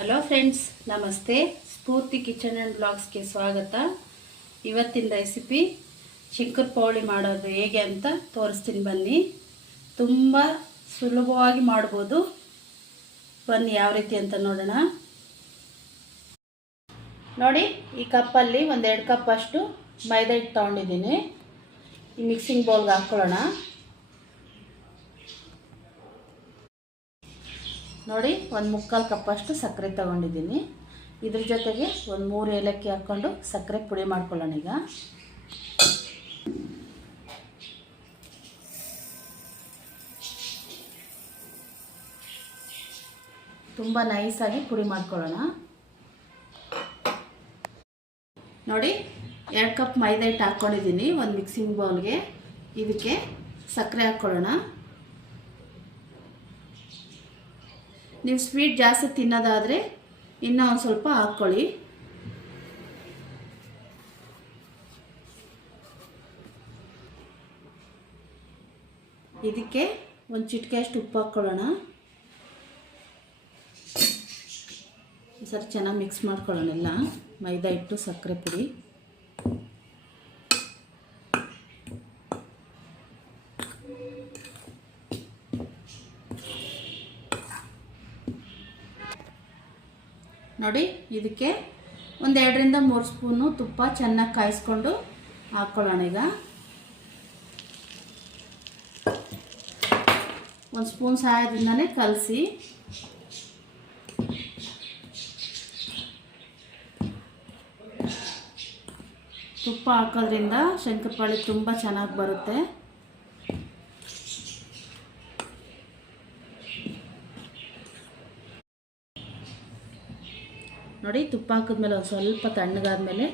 Hello friends, ನಮಸ್ತೆ. ಸ್ಫೂರ್ತಿ kitchen and ಬ್ಲಾಗ್ಸ್ಗೆ ಸ್ವಾಗತ. ಇವತ್ತಿನ ರೆಸಿಪಿ ಶಂಕರಪೋಳಿ ಮಾಡೋದು ಹೇಗೆ ಅಂತ ತೋರಿಸ್ತೀನಿ ಬನ್ನಿ. ತುಂಬ ಸುಲಭವಾಗಿ ಮಾಡ್ಬೋದು. ಬನ್ನಿ ಯಾವ ರೀತಿ ಅಂತ ನೋಡೋಣ. ನೋಡಿ, ಈ ಕಪ್ಪಲ್ಲಿ 1-2 ಕಪ್ ಅಷ್ಟು ಮೈದಾ ಹಿಟ್ಟು ತೊಗೊಂಡಿದ್ದೀನಿ. ಈ ಮಿಕ್ಸಿಂಗ್ ಬೌಲ್ಗೆ ಹಾಕ್ಕೊಳ್ಳೋಣ. ನೋಡಿ, 1/4 ಕಪ್ಪಷ್ಟು ಸಕ್ಕರೆ ತೊಗೊಂಡಿದ್ದೀನಿ. ಇದ್ರ ಜೊತೆಗೆ 3 ಏಲಕ್ಕಿ ಹಾಕ್ಕೊಂಡು ಸಕ್ಕರೆ ಪುಡಿ ಮಾಡ್ಕೊಳ್ಳೋಣ. ಈಗ ತುಂಬ ನೈಸಾಗಿ ಪುಡಿ ಮಾಡ್ಕೊಳ್ಳೋಣ. ನೋಡಿ, 2 ಕಪ್ ಮೈದಾ ಹಿಟ್ಟು ಹಾಕ್ಕೊಂಡಿದ್ದೀನಿ ಒಂದು ಮಿಕ್ಸಿಂಗ್ ಬೌಲ್ಗೆ. ಇದಕ್ಕೆ ಸಕ್ಕರೆ ಹಾಕ್ಕೊಳ್ಳೋಣ. ನೀವು ಸ್ವೀಟ್ ಜಾಸ್ತಿ ತಿನ್ನೋದಾದರೆ ಇನ್ನೂ ಒಂದು ಸ್ವಲ್ಪ ಹಾಕ್ಕೊಳ್ಳಿ. ಇದಕ್ಕೆ ಒಂದು ಚಿಟಿಕೆ ಅಷ್ಟು ಉಪ್ಪು ಹಾಕ್ಕೊಳ್ಳೋಣ. ಸರಿ, ಚೆನ್ನಾಗಿ ಮಿಕ್ಸ್ ಮಾಡ್ಕೊಳ್ಳೋಣ ಎಲ್ಲ ಮೈದಾ ಹಿಟ್ಟು ಸಕ್ಕರೆ ಪುಡಿ. ನೋಡಿ, ಇದಕ್ಕೆ 2-3 ಸ್ಪೂನು ತುಪ್ಪ ಚೆನ್ನಾಗಿ ಕಾಯಿಸ್ಕೊಂಡು ಹಾಕ್ಕೊಳ್ಳೋಣ. ಈಗ 1 ಸ್ಪೂನ್ ಸಹಾಯದಿಂದನೇ ಕಲಸಿ. ತುಪ್ಪ ಹಾಕೋದ್ರಿಂದ ಶಂಕರಪೋಳಿ ತುಂಬ ಚೆನ್ನಾಗಿ ಬರುತ್ತೆ. ನೋಡಿ, ತುಪ್ಪ ಹಾಕಿದ್ಮೇಲೆ ಒಂದು ಸ್ವಲ್ಪ ತಣ್ಣಗಾದ್ಮೇಲೆ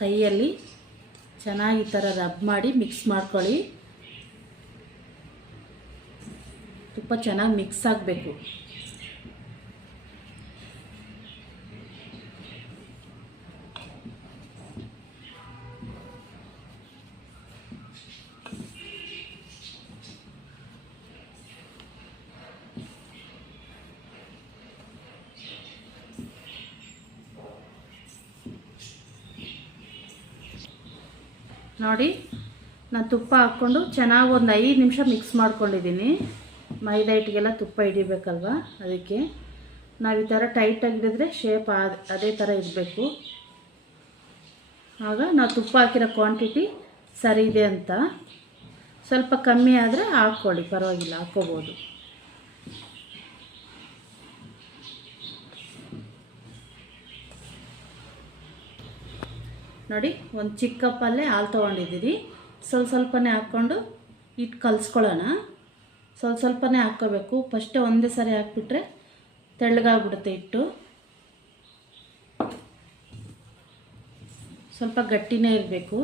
ಕೈಯಲ್ಲಿ ಚೆನ್ನಾಗಿ ಈ ಥರ ರಬ್ ಮಾಡಿ ಮಿಕ್ಸ್ ಮಾಡ್ಕೊಳ್ಳಿ. ತುಪ್ಪ ಚೆನ್ನಾಗಿ ಮಿಕ್ಸ್ ಆಗಬೇಕು. ನೋಡಿ, ನಾನು ತುಪ್ಪ ಹಾಕ್ಕೊಂಡು ಚೆನ್ನಾಗಿ ಒಂದು 5 ನಿಮಿಷ ಮಿಕ್ಸ್ ಮಾಡ್ಕೊಂಡಿದ್ದೀನಿ. ಮೈದಾ ಹಿಟ್ಟಿಗೆಲ್ಲ ತುಪ್ಪ ಹಿಡಿಬೇಕಲ್ವ, ಅದಕ್ಕೆ ನಾವು ಈ ಥರ ಟೈಟಾಗಿ ಹಿಡಿದ್ರೆ ಶೇಪ್ ಅದೇ ಥರ ಇರಬೇಕು. ಆಗ ನಾವು ತುಪ್ಪ ಹಾಕಿರೋ ಕ್ವಾಂಟಿಟಿ ಸರಿ ಇದೆ ಅಂತ. ಸ್ವಲ್ಪ ಕಮ್ಮಿ ಆದರೆ ಹಾಕ್ಕೊಳ್ಳಿ, ಪರವಾಗಿಲ್ಲ, ಹಾಕ್ಕೋಬೋದು. ನೋಡಿ, ಒಂದು ಚಿಕ್ಕ ಕಪ್ಪಲ್ಲೇ ಹಾಲು ತೊಗೊಂಡಿದ್ದೀರಿ. ಸ್ವಲ್ಪನೇ ಹಾಕ್ಕೊಂಡು ಹಿಟ್ಟು ಕಲಿಸ್ಕೊಳ್ಳೋಣ. ಸ್ವಲ್ಪನೇ ಹಾಕ್ಕೋಬೇಕು. ಫಸ್ಟೇ ಒಂದೇ ಸಾರಿ ಹಾಕ್ಬಿಟ್ರೆ ತೆಳ್ಳಗಾಗ್ಬಿಡುತ್ತೆ ಹಿಟ್ಟು. ಸ್ವಲ್ಪ ಗಟ್ಟಿನೇ ಇರಬೇಕು.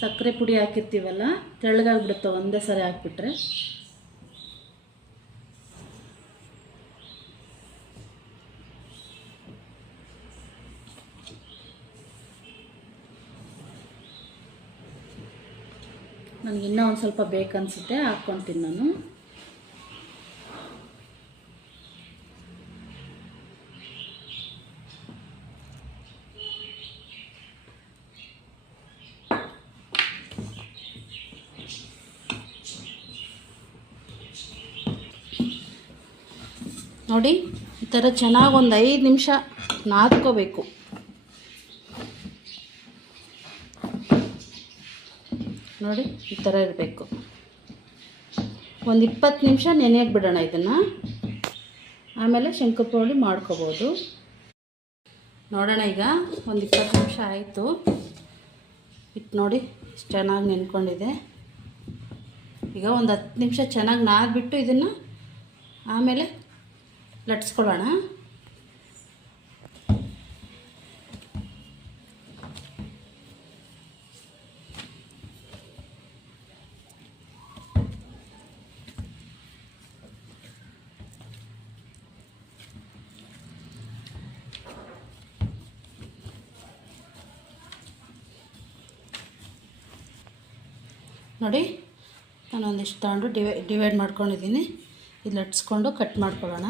ಸಕ್ಕರೆ ಪುಡಿ ಹಾಕಿರ್ತೀವಲ್ಲ, ತೆಳ್ಳಗಾಗ್ಬಿಡುತ್ತೆ ಒಂದೇ ಸಾರಿ ಹಾಕ್ಬಿಟ್ರೆ. ನನಗೆ ಇನ್ನೂ ಒಂದು ಸ್ವಲ್ಪ ಬೇಕನ್ಸುತ್ತೆ, ಹಾಕ್ಕೊತೀನಿ ನಾನು. ನೋಡಿ, ಈ ಥರ ಚೆನ್ನಾಗಿ ಒಂದು 5 ನಿಮಿಷ ನಾದ್ಕೋಬೇಕು. ನೋಡಿ, ಈ ಥರ ಇರಬೇಕು. ಒಂದು 20 ನಿಮಿಷ ನೆನೆಯಕ್ಕೆ ಬಿಡೋಣ ಇದನ್ನು. ಆಮೇಲೆ ಶಂಕರಪೋಳಿ ಮಾಡ್ಕೋಬೋದು. ನೋಡೋಣ, ಈಗ ಒಂದು 20 ನಿಮಿಷ ಆಯಿತು. ಹಿಟ್ಟು ನೋಡಿ ಎಷ್ಟು ಚೆನ್ನಾಗಿ ನೆನ್ಕೊಂಡಿದೆ. ಈಗ ಒಂದು 10 ನಿಮಿಷ ಚೆನ್ನಾಗಿ ನಾದ್ಬಿಟ್ಟು ಇದನ್ನು ಆಮೇಲೆ ಲಟ್ಸ್ಕೊಳ್ಳೋಣ. ನೋಡಿ, ನಾನು ಒಂದಿಷ್ಟು ತಗೊಂಡು ಡಿವೈಡ್ ಮಾಡ್ಕೊಂಡಿದ್ದೀನಿ. ಇಲ್ಲಿ ಲಟ್ಸ್ಕೊಂಡು ಕಟ್ ಮಾಡ್ಕೊಳ್ಳೋಣ.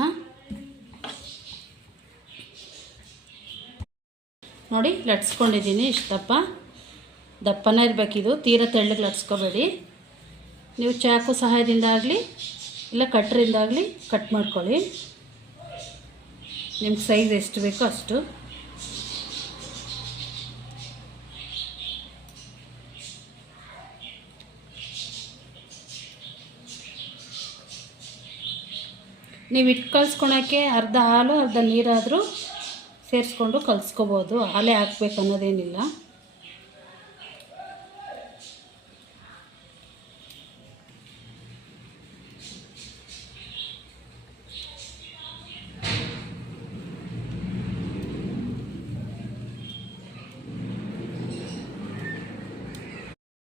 ನೋಡಿ ಲಟ್ಸ್ಕೊಂಡಿದ್ದೀನಿ. ಇಷ್ಟು ದಪ್ಪನೇ ಇರಬೇಕಿದು, ತೀರಾ ತೆಳ್ಳಗೆ ಲಟ್ಸ್ಕೋಬೇಡಿ. ನೀವು ಚಾಕು ಸಹಾಯದಿಂದ ಆಗಲಿ ಇಲ್ಲ ಕಟ್ರಿಂದ ಆಗಲಿ ಕಟ್ ಮಾಡ್ಕೊಳ್ಳಿ, ನಿಮ್ಗೆ ಸೈಜ್ ಎಷ್ಟು ಬೇಕೋ ಅಷ್ಟು. ನೀವು ಹಿಟ್ಟು ಕಲಿಸ್ಕೊಳಕ್ಕೆ ಅರ್ಧ ಹಾಲು ಅರ್ಧ ನೀರಾದರೂ ಸೇರಿಸ್ಕೊಂಡು ಕಲಿಸ್ಕೋಬೋದು, ಹಾಲೇ ಹಾಕ್ಬೇಕು ಅನ್ನೋದೇನಿಲ್ಲ.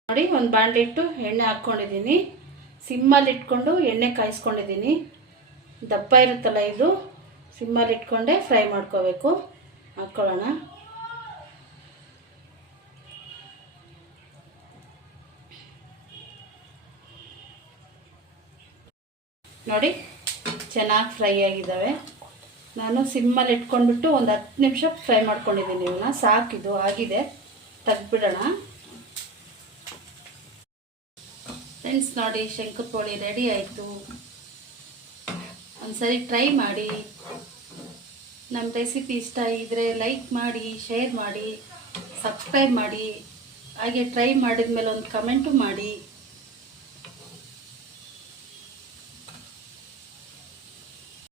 ನೋಡಿ, ಒಂದು ಬಾಣಲೆ ಇಟ್ಟು ಎಣ್ಣೆ ಹಾಕ್ಕೊಂಡಿದ್ದೀನಿ. ಸಿಮ್ಮಲ್ಲಿ ಇಟ್ಕೊಂಡು ಎಣ್ಣೆ ಕಾಯಿಸ್ಕೊಂಡಿದ್ದೀನಿ. ದಪ್ಪ ಇರುತ್ತಲ್ಲ ಇದು, ಸಿಮ್ಮಲ್ಲಿ ಇಟ್ಕೊಂಡೆ ಫ್ರೈ ಮಾಡ್ಕೋಬೇಕು. ಹಾಕ್ಕೊಳ್ಳೋಣ. ನೋಡಿ ಚೆನ್ನಾಗಿ ಫ್ರೈ ಆಗಿದ್ದಾವೆ. ನಾನು ಸಿಮ್ಮಲ್ಲಿ ಇಟ್ಕೊಂಡ್ಬಿಟ್ಟು ಒಂದು 10 ನಿಮಿಷ ಫ್ರೈ ಮಾಡ್ಕೊಂಡಿದ್ದೀನಿ. ಇವನ್ನ ಸಾಕಿದು ಆಗಿದೆ, ತೆಗ್ದುಬಿಡೋಣ. ಫ್ರೆಂಡ್ಸ್ ನೋಡಿ, ಶಂಕರ್ ಪೋಳಿ ರೆಡಿ ಆಯಿತು. ಒಂದ್ಸರಿ ಟ್ರೈ ಮಾಡಿ. ನಮ್ಮ ರೆಸಿಪಿ ಇಷ್ಟ ಆಗಿದ್ರೆ ಲೈಕ್ ಮಾಡಿ, ಶೇರ್ ಮಾಡಿ, ಸಬ್ಸ್ಕ್ರೈಬ್ ಮಾಡಿ. ಹಾಗೆ ಟ್ರೈ ಮಾಡಿದ ಮೇಲೆ ಒಂದು ಕಮೆಂಟು ಮಾಡಿ.